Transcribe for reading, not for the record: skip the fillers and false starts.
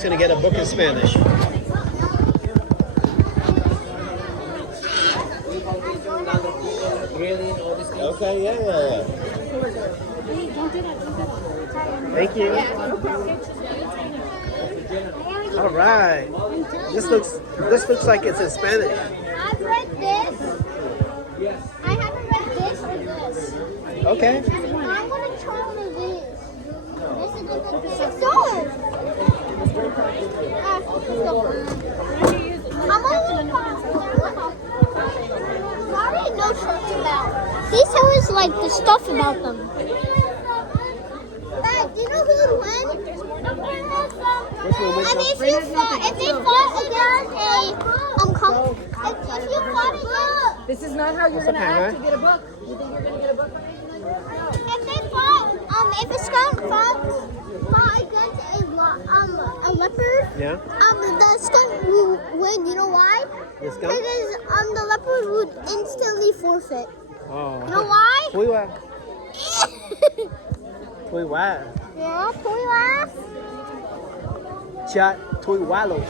He's gonna get a book in Spanish. Okay, yeah. Thank you. All right. This looks like it's in Spanish. I've read this. I haven't read this or this. Okay. I'm gonna try one of these. This is it's sold. I'm only sorry, no shirts about. These tell us like the stuff about them. Dad, do you know who would win? Which one wins? And if they fought against if you fought against, This is not how you're What's gonna up, act Hannah? to get a book. You think you're gonna get a book or anything like that? if they fought, if a skunk fought against a leopard, Yeah. the skunk would win. You know why? This gun? Because the leopard would instantly forfeit. Oh. You know why? Tuiwa. Tuiwa. Yeah, Tuiwa. Chat Tuiwalo.